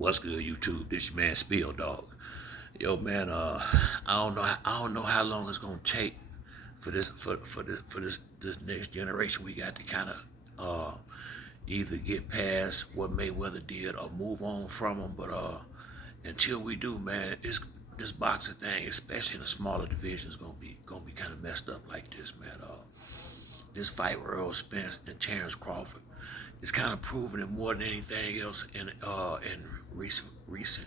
What's good, YouTube? This your man Spill Dog. Yo, man. I don't know how long it's gonna take for this next generation we got to kind of either get past what Mayweather did or move on from him. But until we do, man, it's this boxing thing, especially in the smaller divisions, gonna be kind of messed up like this, man. This fight with Earl Spence and Terrence Crawford is kind of proving it more than anything else in recently.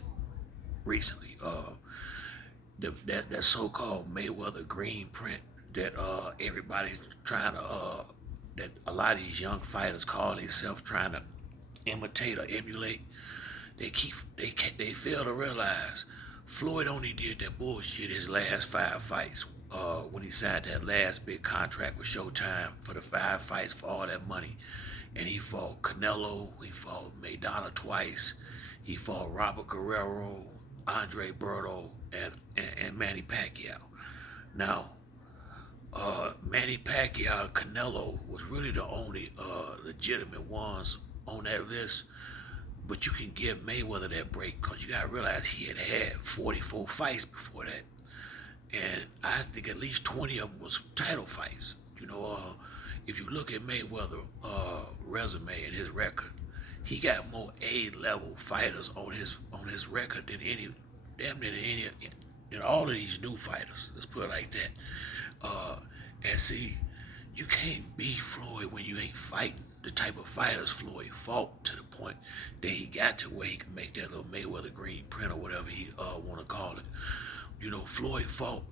That so-called Mayweather Green Print that everybody's trying to that a lot of these young fighters call themselves trying to imitate or emulate. They fail to realize Floyd only did that bullshit his last 5 fights. When he signed that last big contract with Showtime for the 5 fights for all that money, and he fought Canelo, he fought Maidana twice, he fought Robert Guerrero, Andre Berto, and Manny Pacquiao. Now, Manny Pacquiao and Canelo was really the only legitimate ones on that list. But you can give Mayweather that break because you got to realize he had 44 fights before that. And I think at least 20 of them was title fights. If you look at Mayweather resume and his record, he got more A-level fighters on his record than damn near any, all of these new fighters. Let's put it like that. And see, you can't beat Floyd when you ain't fighting the type of fighters Floyd fought to the point that he got to where he could make that little Mayweather Green Print or whatever he want to call it. Floyd fought,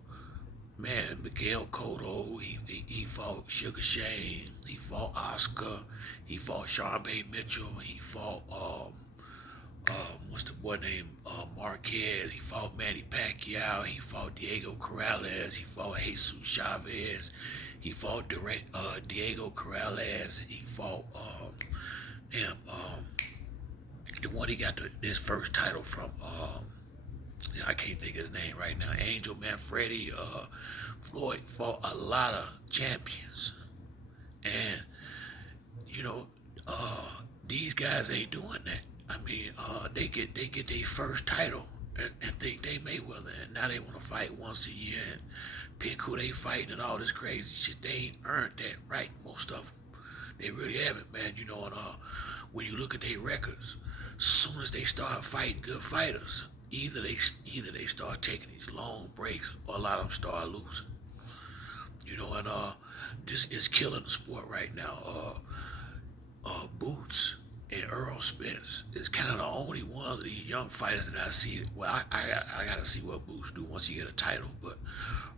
man, Miguel Cotto. He fought Sugar Shane. He fought Oscar. He fought Charmaine Mitchell. He fought what's the boy named Marquez. He fought Manny Pacquiao. He fought Diego Corrales. He fought Jesus Chavez. He fought Diego Corrales. He fought the one he got his first title from. I can't think of his name right now. Angel Manfredi. Floyd fought a lot of champions, and these guys ain't doing that. I mean, they get their first title and think they Mayweather, and now they want to fight once a year and pick who they fighting and all this crazy shit. They ain't earned that right, most of them. They really haven't, man. And when you look at their records, as soon as they start fighting good fighters, either they start taking these long breaks, or a lot of them start losing. And this is killing the sport right now. Boots and Earl Spence is kind of the only ones of these young fighters that I see. Well, I gotta see what Boots do once he get a title, but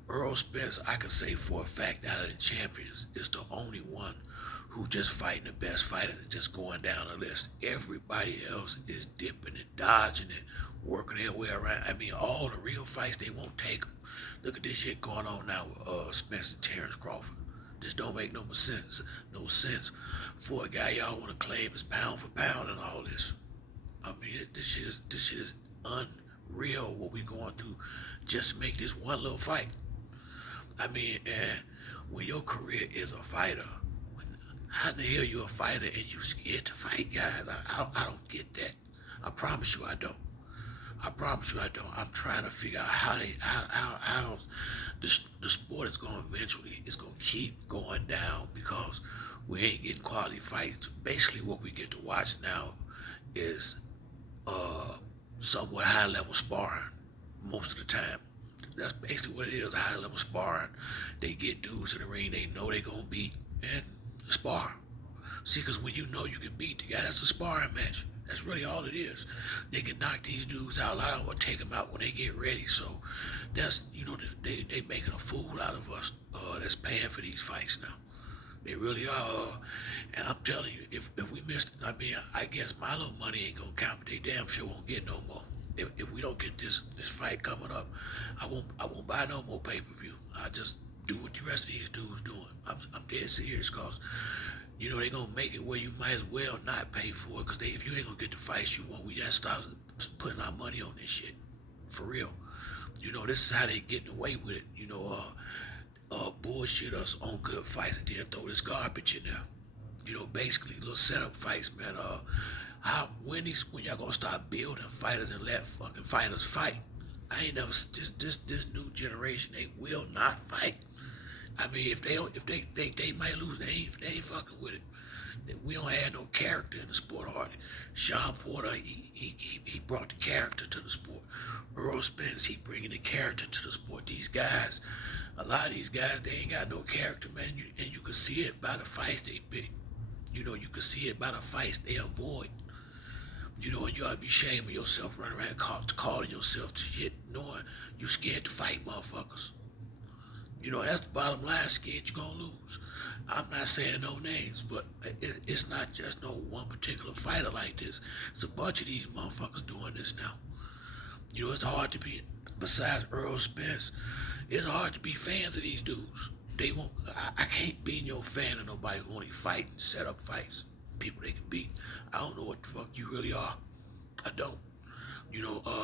Earl Spence, I can say for a fact, out of the champions, is the only one who just fighting the best fighters and just going down the list. Everybody else is dipping and dodging it, working their way around. I mean, all the real fights, they won't take them. Look at this shit going on now with Spence and Terrence Crawford. This don't make no sense. No sense for a guy y'all want to claim is pound for pound and all this. I mean, this shit is unreal what we going through just to make this one little fight. I mean, and when your career is a fighter, how the hell you a fighter and you scared to fight guys? I don't get that. I promise you I don't. I promise you I don't. I'm trying to figure out how the sport is going to keep going down because we ain't getting quality fights. Basically, what we get to watch now is somewhat high level sparring most of the time. That's basically what it is, high level sparring. They get dudes in the ring they know they gonna beat and spar. See, because when you know you can beat the guy, that's a sparring match. That's really all it is. They can knock these dudes out loud or take them out when they get ready. So that's, they making a fool out of us that's paying for these fights now. They really are. And I'm telling you, if we missed, I guess my little money ain't gonna count, but they damn sure won't get no more. If we don't get this fight coming up, I won't buy no more pay-per-view. I just do what the rest of these dudes doing. I'm dead serious, cause they gonna make it where you might as well not pay for it, cause if you ain't gonna get the fights you want, we gotta start putting our money on this shit, for real. This is how they getting away with it. Bullshit us on good fights and then throw this garbage in there. Basically little setup fights, man. When y'all gonna start building fighters and let fucking fighters fight? I ain't never this new generation. They will not fight. I mean, if they think they might lose, they ain't fucking with it. We don't have no character in the sport hardly. Sean Porter, he brought the character to the sport. Earl Spence, he bringing the character to the sport. These guys, a lot of these guys, they ain't got no character, man. And you can see it by the fights they pick. You can see it by the fights they avoid. And you ought to be ashamed of yourself running around calling yourself to shit, knowing you scared to fight motherfuckers. That's the bottom line. Scared you're gonna lose. I'm not saying no names, but it's not just no one particular fighter like this. It's a bunch of these motherfuckers doing this now. It's hard to be. Besides Earl Spence, it's hard to be fans of these dudes. They won't. I can't be your fan of nobody who only fight and set up fights. People they can beat. I don't know what the fuck you really are. I don't.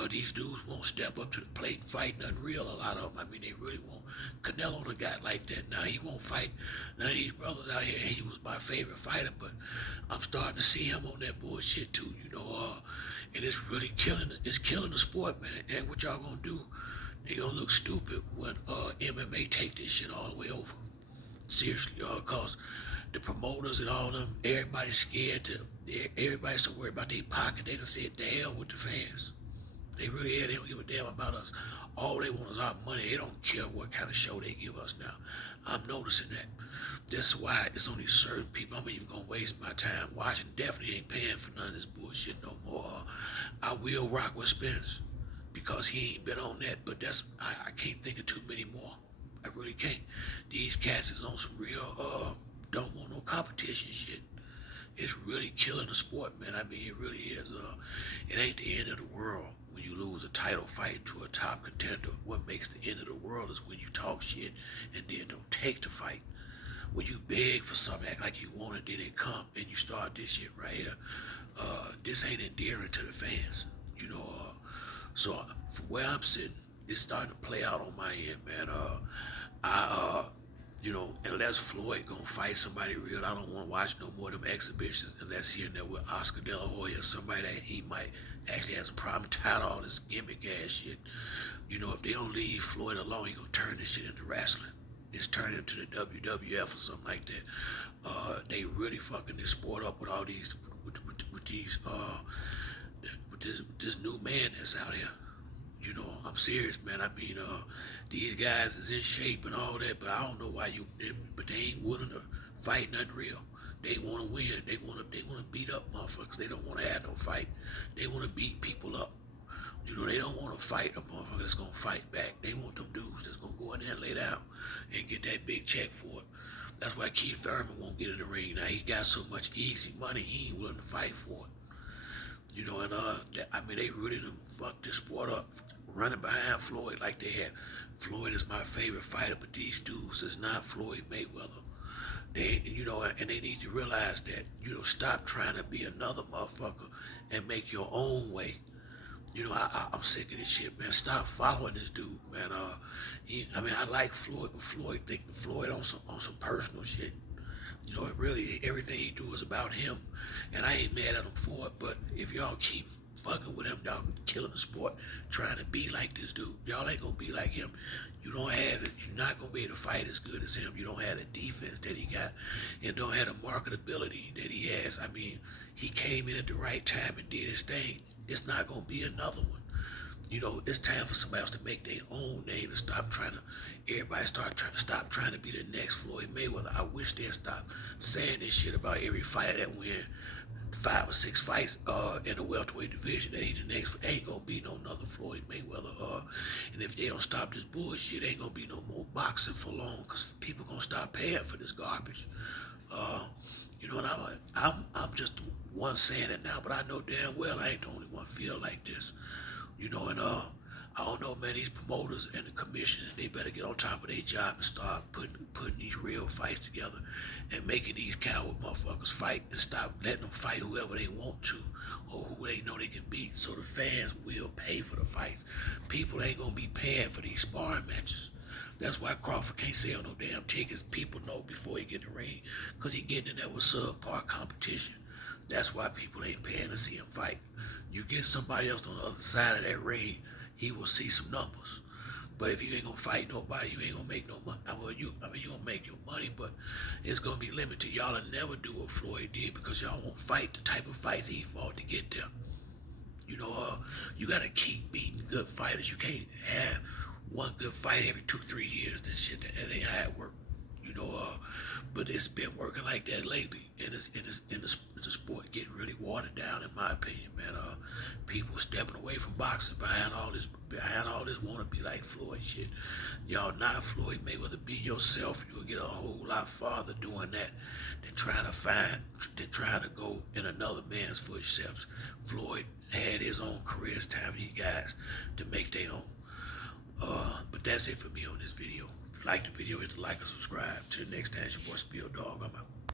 These dudes won't step up to the plate and fight nothing real. A lot of them, I mean, they really won't. Canelo done got like that. Now he won't fight. Now these brothers out here, he was my favorite fighter, but I'm starting to see him on that bullshit too. And it's really killing the sport, man. And what y'all gonna do? They gonna look stupid when MMA take this shit all the way over. Seriously, cause the promoters and all of them, everybody's scared to. Everybody's so worried about their pocket. They done said, "The hell with the fans." They really are. They don't give a damn about us. All they want is our money. They don't care what kind of show they give us now. I'm noticing that. This is why it's only certain people. I'm even gonna waste my time watching. Definitely ain't paying for none of this bullshit no more. I will rock with Spence because he ain't been on that. But I can't think of too many more. I really can't. These cats is on some real don't want no competition shit. It's really killing the sport, man. I mean, it really is. It ain't the end of the world when you lose a title fight to a top contender. What makes the end of the world is when you talk shit and then don't take the fight. When you beg for something, act like you want it, then it come and you start this shit right here. This ain't endearing to the fans, So from where I'm sitting, it's starting to play out on my end, man. Unless Floyd gonna fight somebody real, I don't want to watch no more of them exhibitions unless he in there with Oscar De La Hoya, somebody that he might actually has a problem tired of all this gimmick ass shit. If they don't leave Floyd alone, he gonna turn this shit into wrestling. It's turned into the WWF or something like that. They really fucking this sport up with all these, with this new man that's out here. I'm serious, man. I mean, these guys is in shape and all that, but I don't know why but they ain't willing to fight nothing real. They want to win. They want to beat up motherfuckers. They don't want to have no fight. They want to beat people up. They don't want to fight a motherfucker that's gonna fight back. They want them dudes that's gonna go in there and lay down and get that big check for it. That's why Keith Thurman won't get in the ring now. He got so much easy money, he ain't willing to fight for it. They really done fucked this sport up, running behind Floyd like they had. Floyd is my favorite fighter, but these dudes is not Floyd Mayweather. And they need to realize that, stop trying to be another motherfucker and make your own way. I'm sick of this shit, man. Stop following this dude, man. I like Floyd, but Floyd on some personal shit. It really, everything he do is about him, and I ain't mad at him for it. But if y'all keep fucking with him, y'all killing the sport, trying to be like this dude. Y'all ain't gonna be like him. You don't have it. You're not gonna be able to fight as good as him. You don't have the defense that he got, and don't have the marketability that he has. I mean, he came in at the right time and did his thing. It's not gonna be another one. It's time for somebody else to make their own name and stop trying to. Everybody stop trying to be the next Floyd Mayweather. I wish they'd stop saying this shit about every fighter that win 5 or 6 fights in the welterweight division that he the next. Ain't gonna be no another Floyd Mayweather. And if they don't stop this bullshit, ain't gonna be no more boxing for long, cause people gonna stop paying for this garbage. And I'm just one saying it now, but I know damn well I ain't the only one feel like this. I don't know, man, these promoters and the commission, they better get on top of their job and start putting these real fights together and making these coward motherfuckers fight and stop letting them fight whoever they want to or who they know they can beat, so the fans will pay for the fights. People ain't gonna be paying for these sparring matches. That's why Crawford can't sell no damn tickets. People know before he get in the ring, because he getting in there with subpar competition. That's why people ain't paying to see him fight. You get somebody else on the other side of that ring, he will see some numbers. But if you ain't gonna fight nobody, you ain't gonna make no money. You gonna make your money, but it's gonna be limited. Y'all will never do what Floyd did because y'all won't fight the type of fights he fought to get there. You gotta keep beating good fighters. You can't have one good fight every 2, 3 years. This shit, that ain't how it work. But it's been working like that lately, and the sport getting really watered down, in my opinion, man. People stepping away from boxing behind all this wanna be like Floyd shit. Y'all not Floyd Mayweather. Be yourself. You'll get a whole lot farther doing that than trying to go in another man's footsteps. Floyd had his own career. It's time for these guys to make their own. But that's it for me on this video. If you like the video, hit the like and subscribe. Till next time, it's your boy Spill Dog. I'm out.